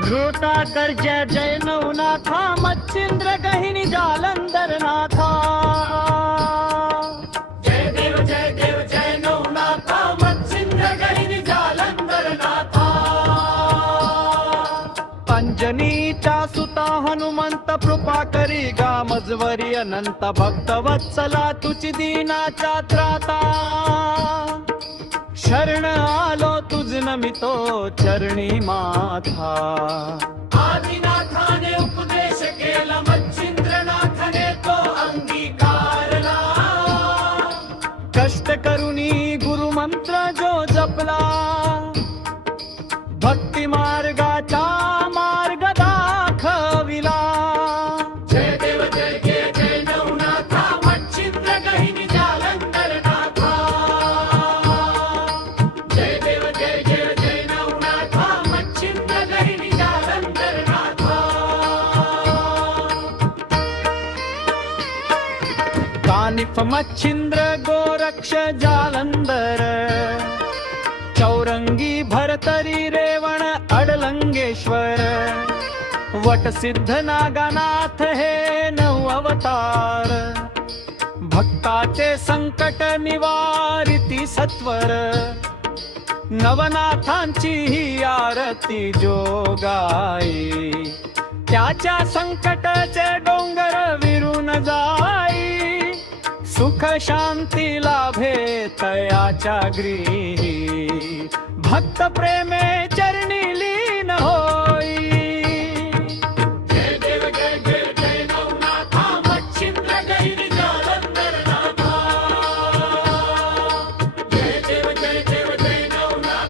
घृताकर जय जय नवनाथा, मच्छिंद्र गहिनी जालंधर नाथा। जय देव जय नवनाथा, मच्छिंद्र गहिनी जालंधर नाथा। अंजनीचा सुता हनुमंत, कृपा करी गा मजवरी अनंत, भक्तवत्सला तुझी दीनाच्या त्राता। शरण आलो तुझ नमितो चरणी माथा। आदिनाथाने उपदेश केला, मच्छिंद्रनाथाने तो अंगीकारला। कष्ट करुनी गुरुमंत्र जो जपला, भक्ती मार्गाचा मार्ग दाखविला। जय देव जय नवनाथा, मच्छिंद्र गहिनी जालंधर नाथा। जय देव जय नवनाथा, मच्छिंद्र गहिनी जालंधर नाथा। कानिफ मच्छिंद्र गोरक्ष जालंधर, चौरंगी भरतरी रेवण अडलंगेश्वर। वटसिद्ध नागानाथ हे नऊ अवतार, भक्ताचे संकट निवारिती सत्वर। नवनाथांची ही आरती जो गाई, त्याच्या संकटाचे डोंगर विरून जाई। सुख शांती लाभे तयाच्या गृही, भक्त प्रेमे चरणी लीन होई।